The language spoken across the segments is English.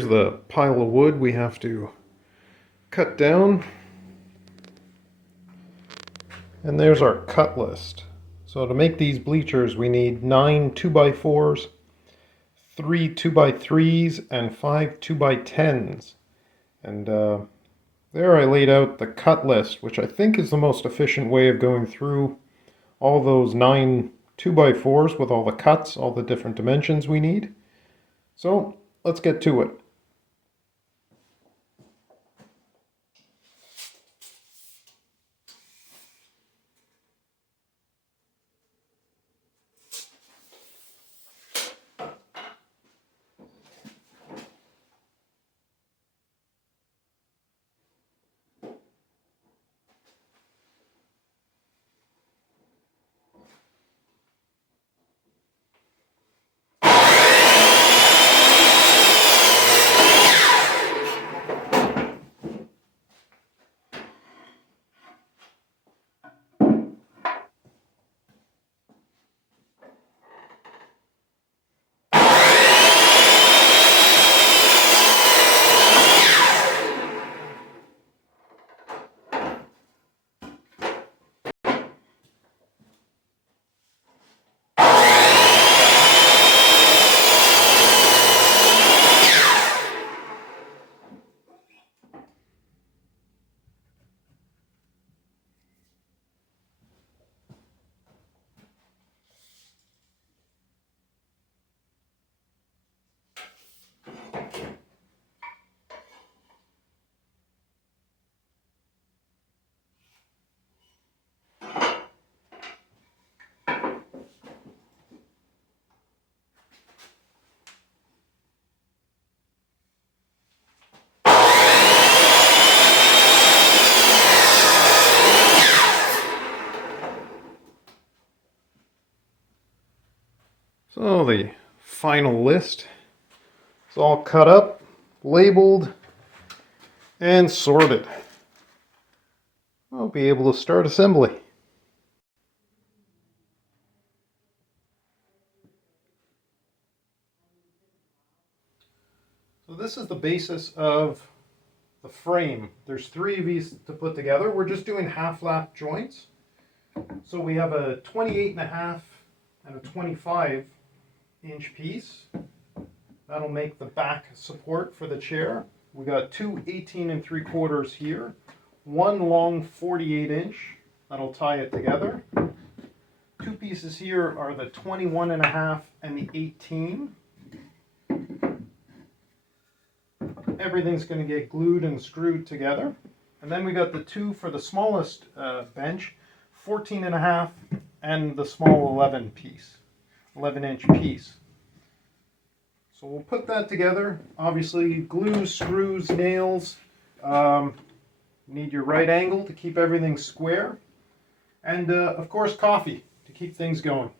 here's the pile of wood we have to cut down. And there's our cut list. So to make these bleachers, we need 9 2x4s, 3 2x3s, and 5 2x10s. And there I laid out the cut list, which I think is the most efficient way of going through all those 9 2x4s with all the cuts, all the different dimensions we need. So let's get to it. So the final list is all cut up, labeled, and sorted. I'll be able to start assembly. So this is the basis of the frame. There's 3 of these to put together. We're just doing half lap joints. So we have a 28.5 and a 25-inch piece. That'll make the back support for the chair. We got 2 18 3/4 here, 1 long 48-inch that'll tie it together. 2 pieces here are the 21.5 and the 18. Everything's going to get glued and screwed together. And then we got the 2 for the smallest bench, 14.5 and the small 11-inch piece. So we'll put that together. Obviously, glue, screws, nails. You need your right angle to keep everything square. And of course, coffee to keep things going.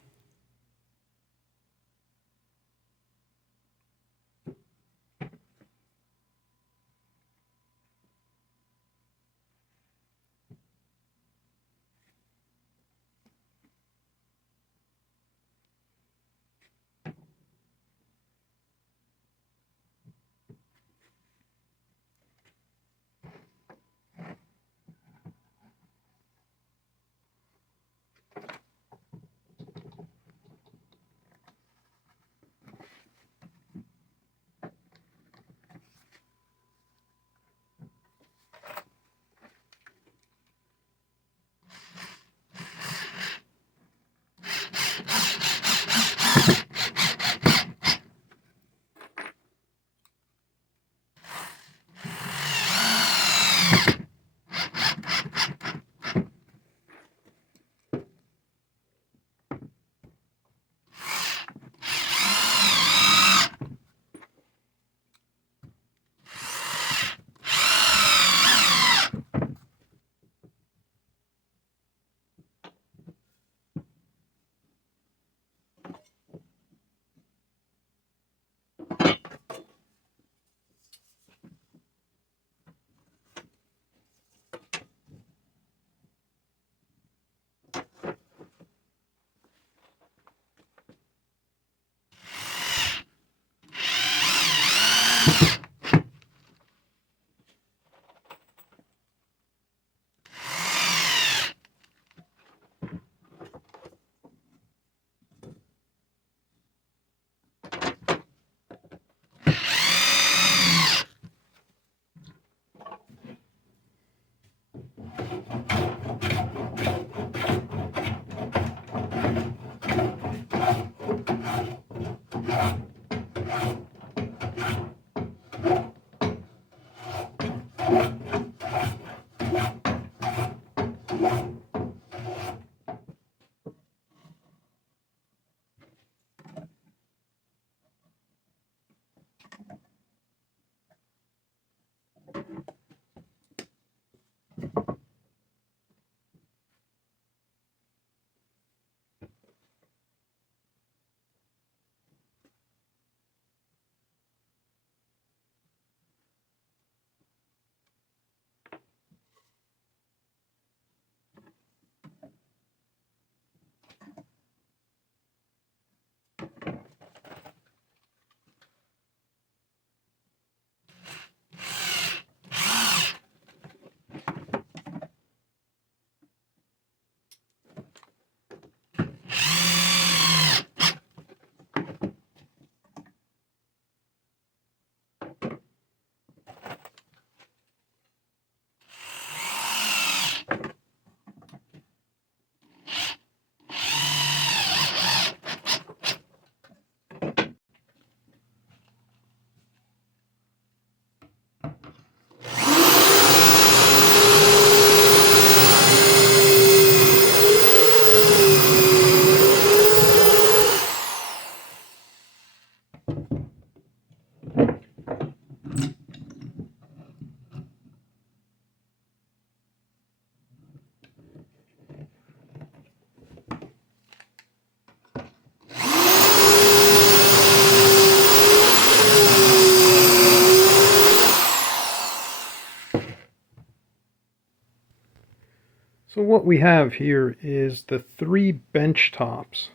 what we have here is the 3 bench tops.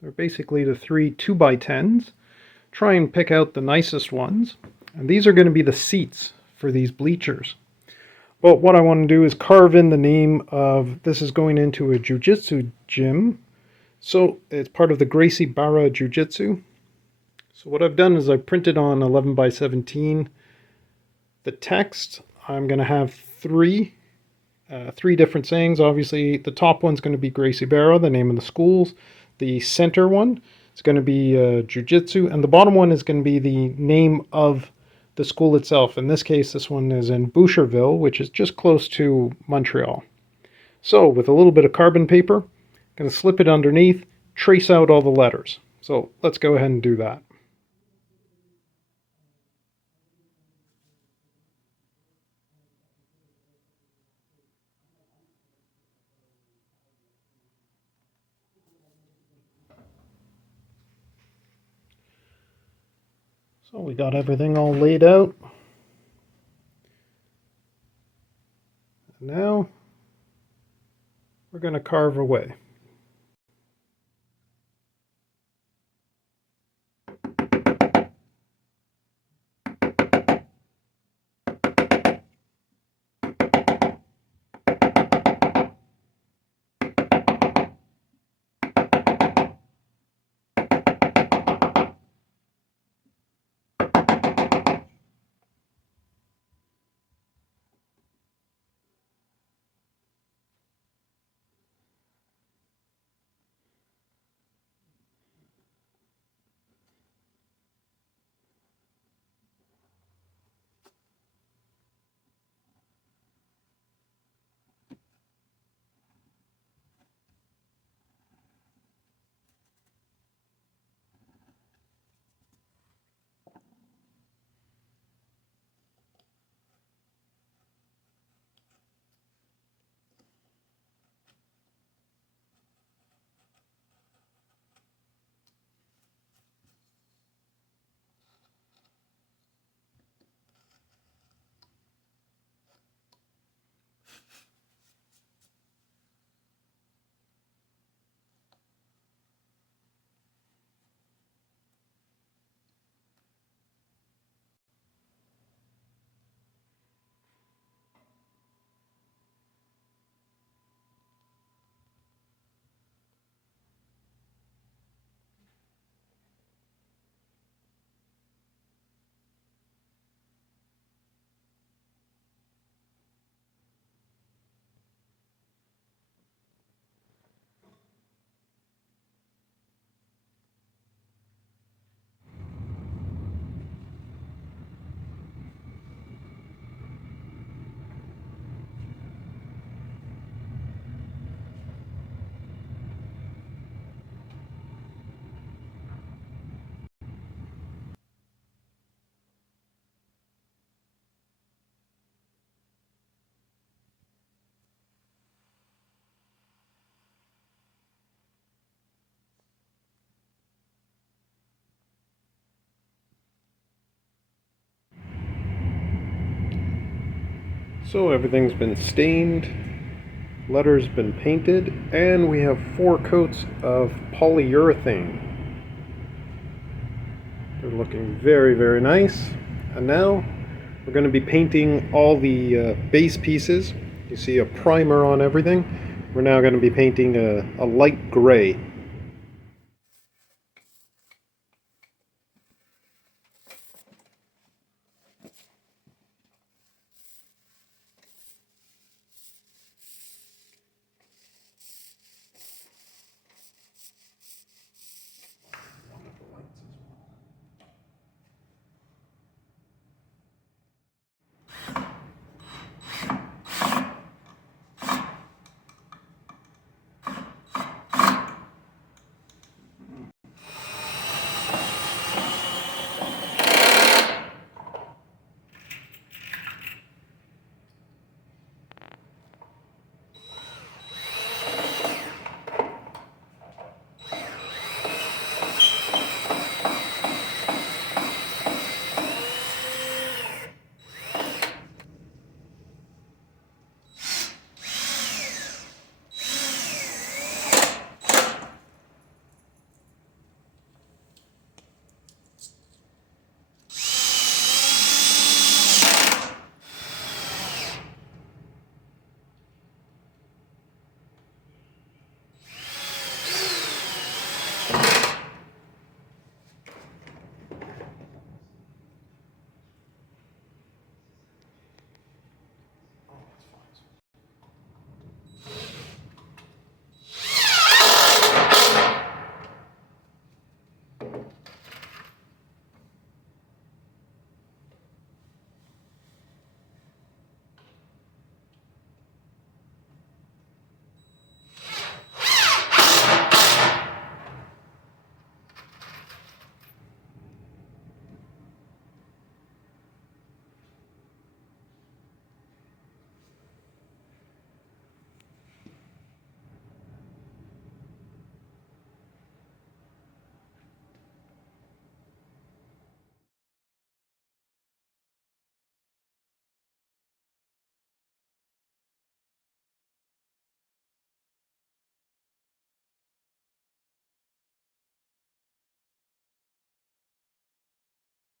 They're basically the 3 2x10s. Try and pick out the nicest ones. And these are going to be the seats for these bleachers. But what I want to do is carve in the name of, this is going into a jiu-jitsu gym. So it's part of the Gracie Barra Jiu-Jitsu. So what I've done is I've printed on 11x17 the text. I'm going to have three different sayings. Obviously, the top one's going to be Gracie Barra, the name of the schools. The center one is going to be Jiu-Jitsu, and the bottom one is going to be the name of the school itself. In this case, this one is in Boucherville, which is just close to Montreal. So with a little bit of carbon paper, I'm going to slip it underneath, trace out all the letters. So let's go ahead and do that. So we got everything all laid out. And now we're going to carve away. So everything's been stained, letters been painted, and we have 4 coats of polyurethane. They're looking very, very nice. And now we're going to be painting all the base pieces. You see a primer on everything. We're now going to be painting a light gray.